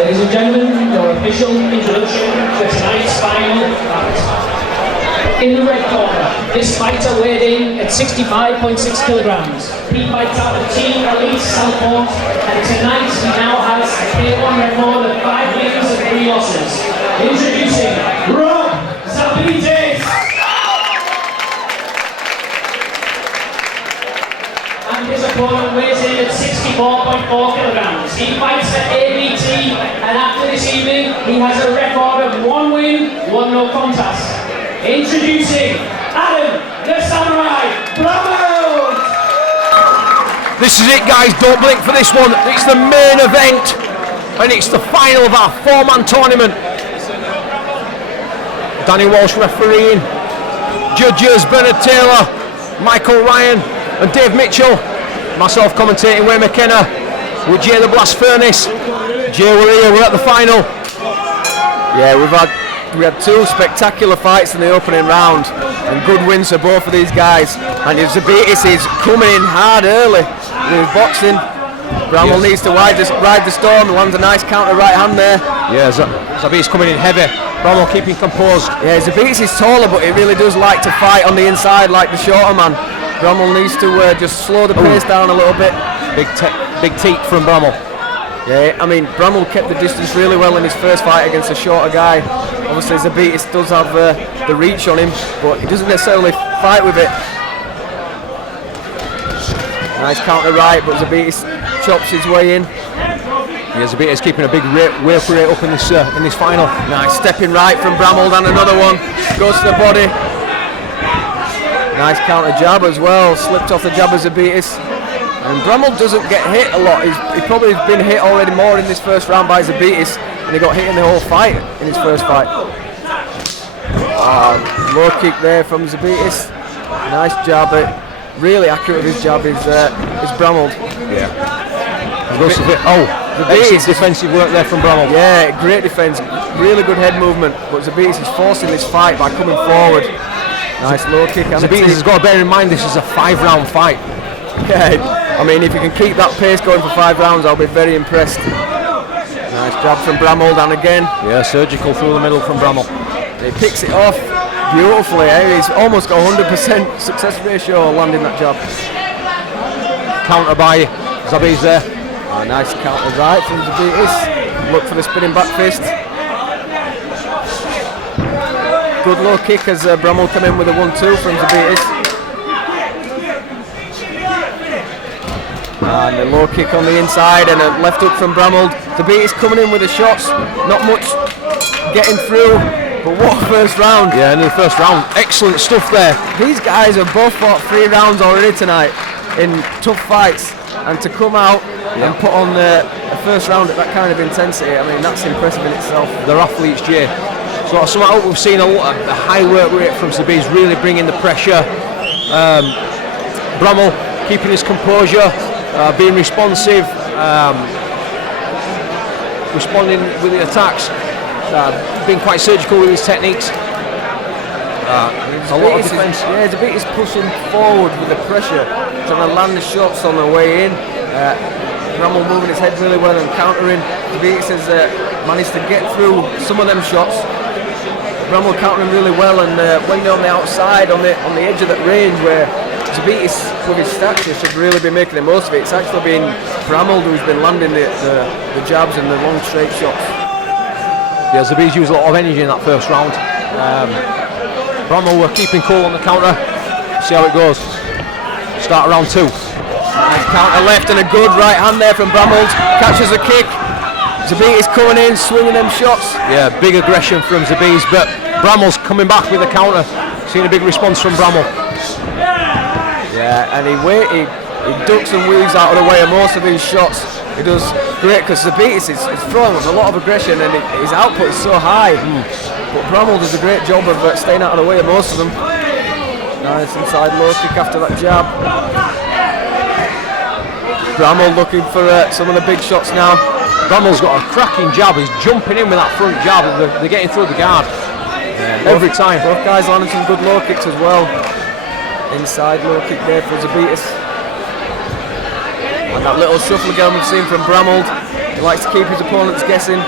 Ladies and gentlemen, your official introduction to tonight's final fight. In the red corner, this fighter weighed in at 65.6 kilograms. He fights out of Team Elite Southport, and tonight he now has a K1 record of 5 wins and 3 losses. Introducing Zabitis! And his opponent weighs in at 64.4 kilograms. He fights for ABT, and after this evening, he has a record of 1 win, 1 no contest. Introducing Adam, the Samurai, Bramhald! This is it, guys, don't blink for this one. It's the main event, and it's the final of our 4-man tournament. Danny Walsh refereeing, judges Bernard Taylor, Michael Ryan and Dave Mitchell, myself commentating Wayne McKenna with Jay the Blast Furnace. Jay, we're here, we're at the final. Yeah, we had 2 spectacular fights in the opening round and good wins for both of these guys. And Zabitis is coming in hard early with his boxing. Bramhald needs to ride the storm, lands a nice counter right hand there. Yeah, Zabitis coming in heavy. Bramhald keeping composed. Yeah, Zabitis is taller, but he really does like to fight on the inside like the shorter man. Bramhald needs to just slow the pace down a little bit. Big teep from Bramhald. Yeah, I mean, Bramhald kept the distance really well in his first fight against a shorter guy. Obviously, Zabitis does have the reach on him, but he doesn't necessarily fight with it. Nice counter right, but Zabitis chops his way in. Yeah, Zabitis keeping a big weight rate up in this final. Nice stepping right from Bramhald, and another one goes to the body. Nice counter jab as well, slipped off the jab of Zabitis. And Bramhald doesn't get hit a lot. He probably has been hit already more in this first round by Zabitis, and he got hit in the whole fight in his first fight. Low kick there from Zabitis. Nice jab. Really accurate with his jab is Bramhald. Yeah. Zabitis, defensive work there from Bramhald. Yeah, great defence. Really good head movement. But Zabitis is forcing this fight by coming forward. Nice low kick. Zabitis has got to bear in mind this is a 5-round fight. Yeah, I mean, if you can keep that pace going for 5 rounds, I'll be very impressed. Nice jab from Bramhald, and again. Yeah, surgical through the middle from Bramhald. He picks it off beautifully. He's almost got 100% success ratio landing that jab. Counter by Zabitis there. Nice counter right from Zabitis. Look for the spinning back fist. Good low kick as Bramhald come in with a 1-2 from Zabitis. And a low kick on the inside and a left hook from Bramhald. Zabitis coming in with the shots. Not much getting through, but what a first round. Yeah, in the first round. Excellent stuff there. These guys have both fought 3 rounds already tonight in tough fights. And to come out and put on a first round at that kind of intensity, I mean, that's impressive in itself. They're athletes, Jay. So somehow we've seen a high work rate from Zabitis, really bringing the pressure. Bramhald keeping his composure, being responsive, responding with the attacks, being quite surgical with his techniques. A lot of defence. Yeah, Zabitis pushing forward with the pressure, trying to land the shots on the way in. Bramhald moving his head really well and countering. Zabitis has managed to get through some of them shots. Bramhald countering really well, and when they're on the outside, on the edge of that range where Zabitis with his stature should really be making the most of it, it's actually been Bramhald who's been landing the jabs and the long straight shots. Yeah, Zabitis used a lot of energy in that first round. Bramhald were keeping cool on the counter. See how it goes. Start round 2. Nice counter left and a good right hand there from Bramhald. Catches a kick. Zabitis coming in, swinging them shots. Yeah, big aggression from Zabitis, but Bramhald's coming back with a counter. Seeing a big response from Bramhald. Yeah, and he ducks and weaves out of the way of most of these shots. He does great because Zabitis is throwing with a lot of aggression, and his output is so high. But Bramhald does a great job of staying out of the way of most of them. Nice inside low kick after that jab. Bramhald looking for some of the big shots now. Bramhald's got a cracking jab. He's jumping in with that front jab. They're getting through the guard. every time. Both guys landing some good low kicks as well. Inside low kick there for Zabitis. And that little shuffle again we've seen from Bramhald. He likes to keep his opponents guessing.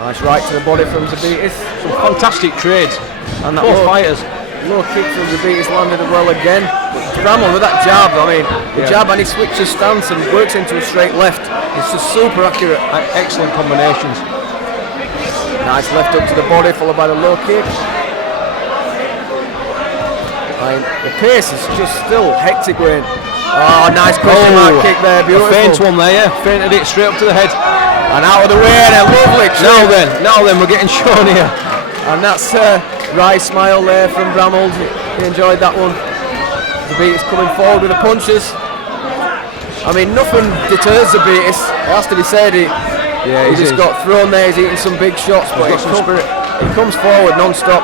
Nice right to the body from Zabitis. Some fantastic trades. And that Both fighters. low kick from Zabitis landed well again. Bramhald with that jab, I mean, the jab, and he switches stance and works into a straight left. It's just super accurate. Excellent combinations. Nice left up to the body, followed by the low kick. And the pace is just still hectic, Wayne. Oh, nice question mark kick there, beautiful. A feint one there, yeah. Feinted it straight up to the head. And out of the way, and a lovely trick. Now then, we're getting shown here. And that's wry smile there from Bramhald. He enjoyed that one. Zabitis coming forward with the punches. I mean, nothing deters Zabitis. It has to be said. He just got thrown there. He's eating some big shots, but he comes forward non-stop.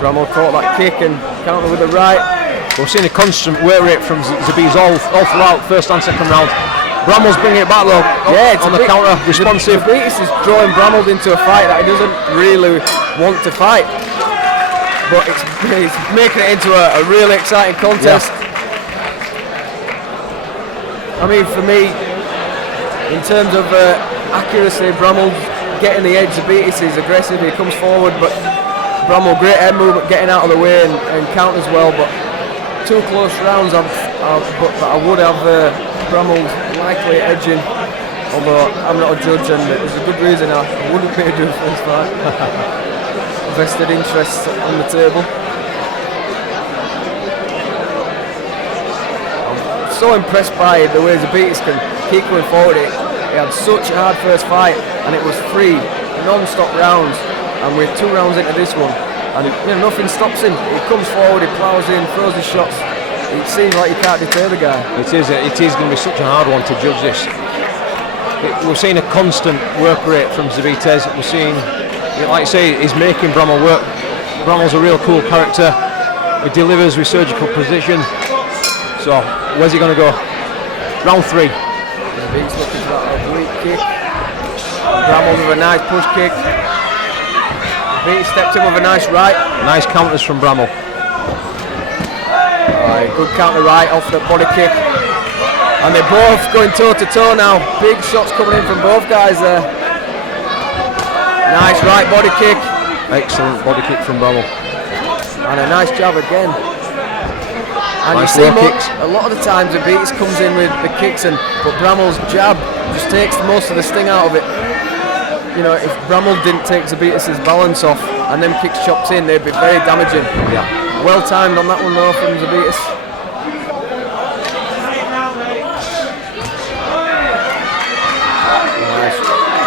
Bramhald caught that kick and counter with the right. We've seen a constant work rate from Zabitis all throughout first and second round. Bramhald's bringing it back though. Yeah, on the counter, responsive. Zabitis is drawing Bramhald into a fight that he doesn't really want to fight, but it's making it into a really exciting contest. I mean, for me, in terms of accuracy, Bramhald getting the edge. Zabitis is aggressive. He comes forward, but Bramhald great head movement, getting out of the way and counters well. But two close rounds, but I would have Bramhald likely edging, although I'm not a judge and there's a good reason I wouldn't be a judge for this fight. Vested interests on the table. I'm so impressed by the way Zabitis can keep going forward. He had such a hard first fight and it was 3 non-stop rounds, and we're 2 rounds into this one and nothing stops him. He comes forward, he plows in, throws his shots. It seems like you can't deter the guy. It is going to be such a hard one to judge this. We're seeing a constant work rate from Zabitis. We're seeing, like I say, he's making Bramhald work. Bramhald's a real cool character. He delivers with surgical precision. So, where's he going to go? Round 3. Zabitis looking for that oblique kick. Bramhald with a nice push kick. Zabitis stepped in with a nice right. Nice counters from Bramhald. Good counter right off the body kick, and they're both going toe to toe now. Big shots coming in from both guys there. Nice right body kick. Excellent body kick from Bramhald. And a nice jab again. And nice, you see a lot of the times Zabitis comes in with the kicks, but Bramhald's jab just takes most of the sting out of it. If Bramhald didn't take Zabitis' balance off and them kicks chopped in, they'd be very damaging. Yeah. Well timed on that one though from Zabitis. Nice.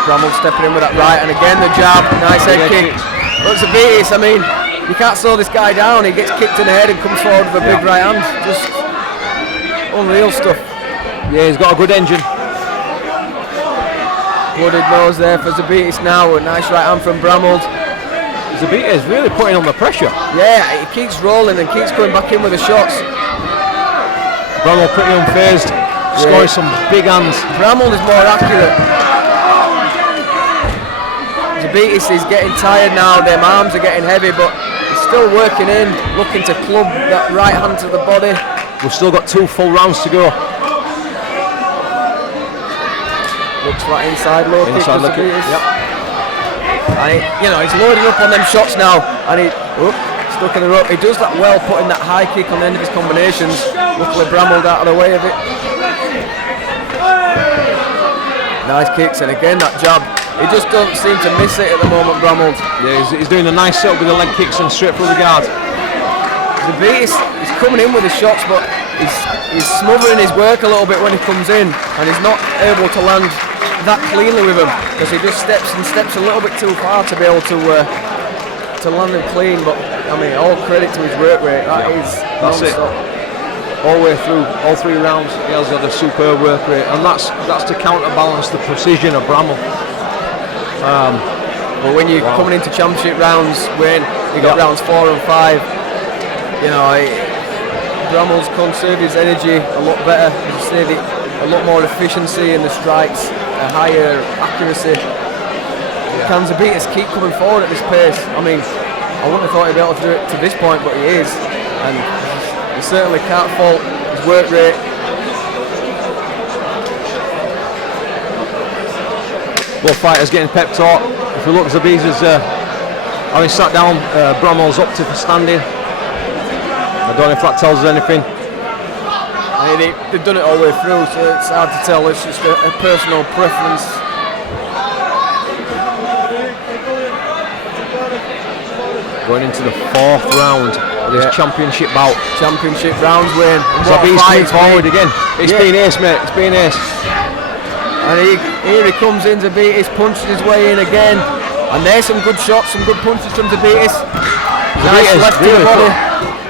Bramhald stepping in with that right, and again the jab. Nice head kick. But Zabitis, I mean, you can't slow this guy down. He gets kicked in the head and comes forward with a big right hand. Just unreal stuff. Yeah, he's got a good engine. Blooded nose there for Zabitis now. A nice right hand from Bramhald. Zabitis is really putting on the pressure. Yeah, he keeps rolling and keeps going back in with the shots. Bramhald pretty unfazed, scoring some big hands. Bramhald is more accurate. Zabitis is getting tired now, their arms are getting heavy, but he's still working in, looking to club that right hand to the body. We've still got 2 full rounds to go. Looks like inside low kick for Zabitis. Yep. And he's loading up on them shots now, and he stuck in the rope. He does that well, putting that high kick on the end of his combinations. Luckily Bramhald out of the way of it. Nice kicks, and again that jab. He just doesn't seem to miss it at the moment, Bramhald. Yeah, he's doing a nice setup with the leg kicks and straight through the guard. Zabitis is coming in with the shots, but he's smothering his work a little bit when he comes in, and he's not able to land that cleanly with him, because he just steps a little bit too far to be able to land him clean. But I mean, all credit to his work rate. That's it. All the way through, all 3 rounds, he has got a superb work rate, and that's to counterbalance the precision of Bramhald. But when you're coming into championship rounds, when you got rounds 4 and 5, Bramhald's conserved his energy a lot better. As you say, a lot more efficiency in the strikes, a higher accuracy. Can Zabitis keep coming forward at this pace? I mean, I wouldn't have thought he'd be able to do it to this point, but he is. And he certainly can't fault his work rate. Both fighters getting pep talk. If we look, Zabitis is having sat down, Bramhald's up to for standing. I don't know if that tells us anything. I mean, they've done it all the way through, so it's hard to tell. It's just a personal preference. Going into the 4th round of this championship bout. Championship rounds win. Zabitis coming forward again. It's been ace, mate. It's been ace. And here he comes in, Zabitis punching his way in again. And there's some good shots, some good punches from Zabitis. Nice left to the body.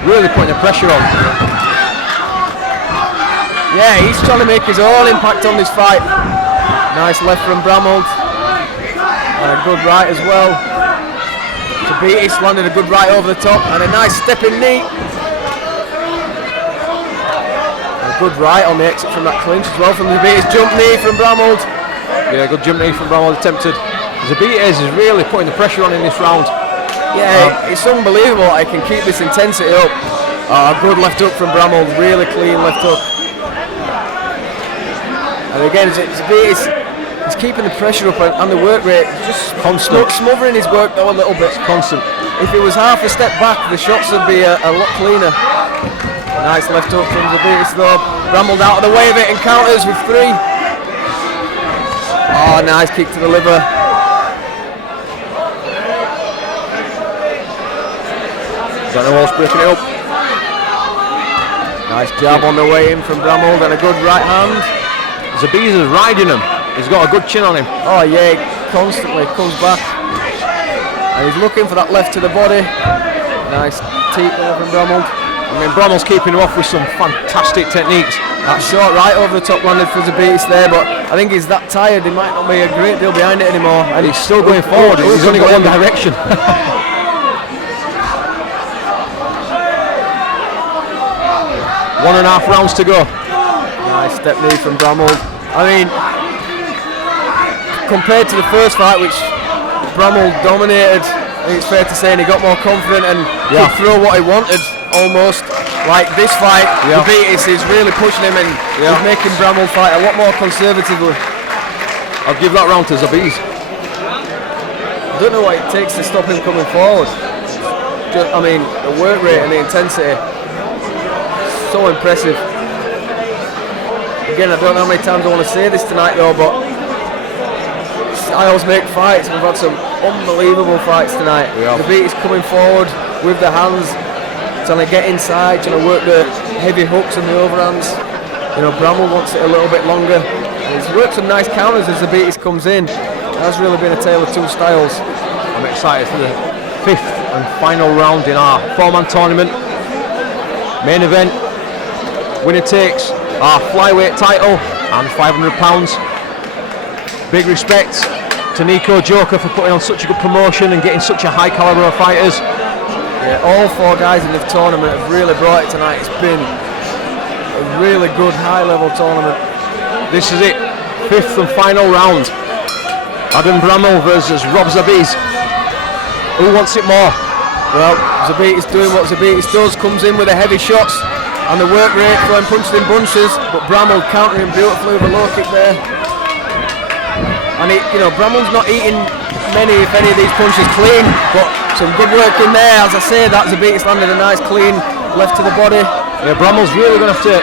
Really putting the pressure on. Yeah, he's trying to make his own impact on this fight. Nice left from Bramhald. And a good right as well. Zabitis landed a good right over the top and a nice stepping knee. A good right on the exit from that clinch as well from Zabitis. Jump knee from Bramhald. Yeah, good jump knee from Bramhald attempted. Zabitis is really putting the pressure on in this round. Yeah, it's unbelievable I can keep this intensity up. A good left hook from Bramhald, really clean left hook. And again, Zabitis is keeping the pressure up and the work rate just constant. Smothering his work though a little bit. It's constant. If it was half a step back, the shots would be a lot cleaner. Nice left hook from Zabitis though. Bramhald out of the way of it and counters with 3. Oh, nice kick to the liver. Don't know what's breaking it up. Nice jab on the way in from Bramhald and a good right hand. Zabitis is riding him. He's got a good chin on him. Oh yeah, constantly comes back. And he's looking for that left to the body. Nice teep there from Bramhald. I mean, Bramhald's keeping him off with some fantastic techniques. That short right over the top landed for Zabitis there, but I think he's that tired, he might not be a great deal behind it anymore. And he's still going forward, he's only got one direction. 1.5 rounds to go. Nice step knee from Bramhald. I mean, compared to the first fight, which Bramhald dominated, I think it's fair to say, and he got more confident and could throw what he wanted almost. Like this fight, Zabitis is really pushing him and he's making Bramhald fight a lot more conservatively. I'll give that round to Zabitis. I don't know what it takes to stop him coming forward. I mean, the work rate and the intensity, so impressive. Again, I don't know how many times I want to say this tonight though, but styles make fights. We've had some unbelievable fights tonight. Zabitis coming forward with the hands, trying to get inside, trying to work the heavy hooks and the overhands. You know, Bramhald wants it a little bit longer. And he's worked some nice counters as Zabitis comes in. It has really been a tale of two styles. I'm excited for the 5th and final round in our 4-man tournament. Main event, winner takes our flyweight title and £500. Big respect to Niko Joker for putting on such a good promotion and getting such a high calibre of fighters. Yeah, all 4 guys in the tournament have really brought it tonight. It's been a really good high-level tournament. This is it, 5th and final round. Adam Bramhald versus Rob Zabitis. Who wants it more? Well, Zabitis doing what Zabitis does, comes in with the heavy shots and the work rate, throwing punches in bunches, but Bramhald countering beautifully with a low kick there. And Bramhald's not eating many, if any, of these punches clean, but some good work in there. As I say, that Zabitis landed a nice clean left to the body. Yeah, Bramhald's really going to have to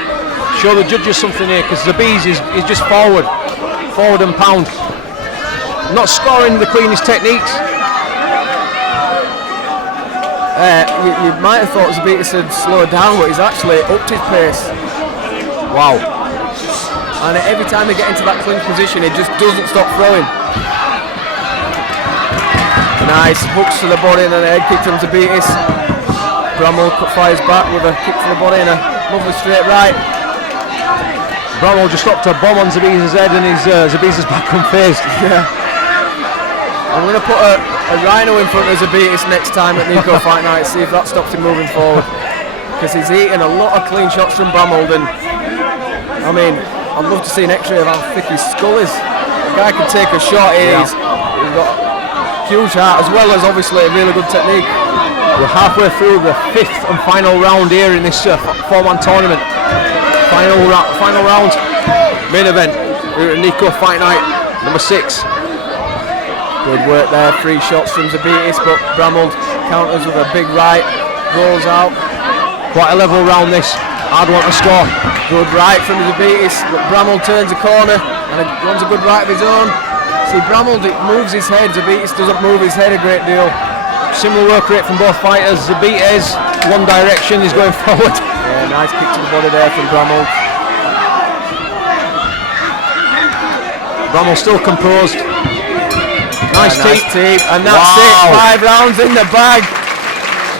show the judges something here, because Zabitis is just forward and pound. Not scoring the cleanest techniques. You might have thought Zabitis had slowed down, but he's actually upped his pace. Wow. And every time they get into that clinch position, he just doesn't stop throwing. Nice hooks to the body and then a head kick from Zabitis. Bramhald fires back with a kick to the body and a lovely straight right. Bramhald just stopped a bomb on Zabitis' head and Zabitis' back unfazed. Yeah. I'm going to put a rhino in front of Zabitis next time at Niko Fight Night, see if that stops him moving forward. Because he's eating a lot of clean shots from Bramhald, and I mean, I'd love to see an x-ray of how thick his skull is. The guy can take a shot here, he's got huge heart, as well as obviously a really good technique. We're halfway through the 5th and final round here in this 4-man tournament. Final round, main event here at Niko Fight Night number 6. Good work there, 3 shots from Zabitis, but Bramhald counters with a big right, rolls out. Quite a level round this, hard one to score. Good right from Zabitis, but Bramhald turns a corner and runs a good right of his own. See, Bramhald moves his head, Zabitis doesn't move his head a great deal. Similar work rate from both fighters. Zabitis, one direction, is going forward. Yeah, nice kick to the body there from Bramhald. Bramhald still composed. Nice teep. And that's it, 5 rounds in the bag.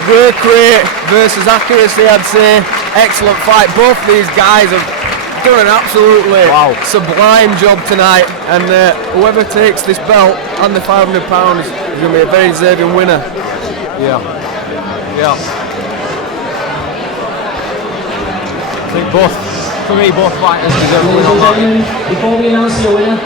Work rate versus accuracy, I'd say. Excellent fight. Both these guys have done an absolutely sublime job tonight, and whoever takes this belt and the £500 is going to be a very deserving winner. Yeah. I think both fighters deserve to win on that. Before we announce the winner,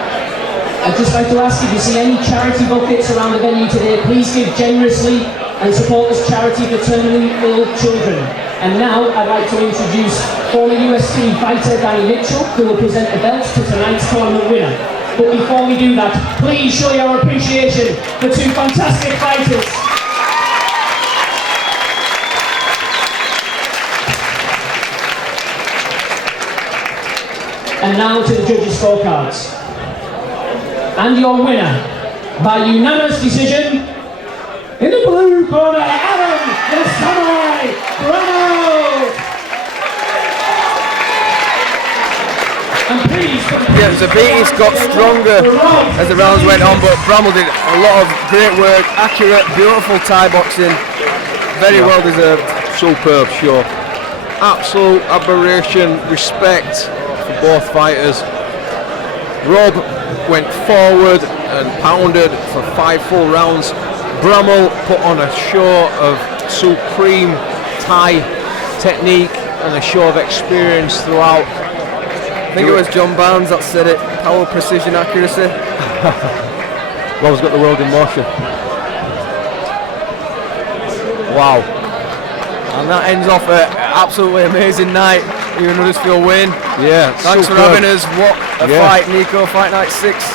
I'd just like to ask if you see any charity buckets around the venue today, please give generously and support this charity for terminally ill children. And now I'd like to introduce former UFC fighter Danny Mitchell, who will present the belt to tonight's tournament winner. But before we do that, please show your appreciation for 2 fantastic fighters. And now to the judges' scorecards. And your winner, by unanimous decision, in the blue corner, Adam the Samurai Bramhald. And please, Zabitis got stronger as the rounds went on, but Bramhald did a lot of great work, accurate, beautiful Thai boxing, very well deserved. Superb show. Absolute admiration, respect for both fighters. Rob went forward and pounded for 5 full rounds. Bramhald put on a show of supreme Thai technique and a show of experience throughout. I think it was John Barnes that said it, power, precision, accuracy. Rob's got the world in motion. Wow. And that ends off an absolutely amazing night here in Huddersfield, Wayne. Yeah. Thanks for having us. What a fight, Niko. Fight Night 6.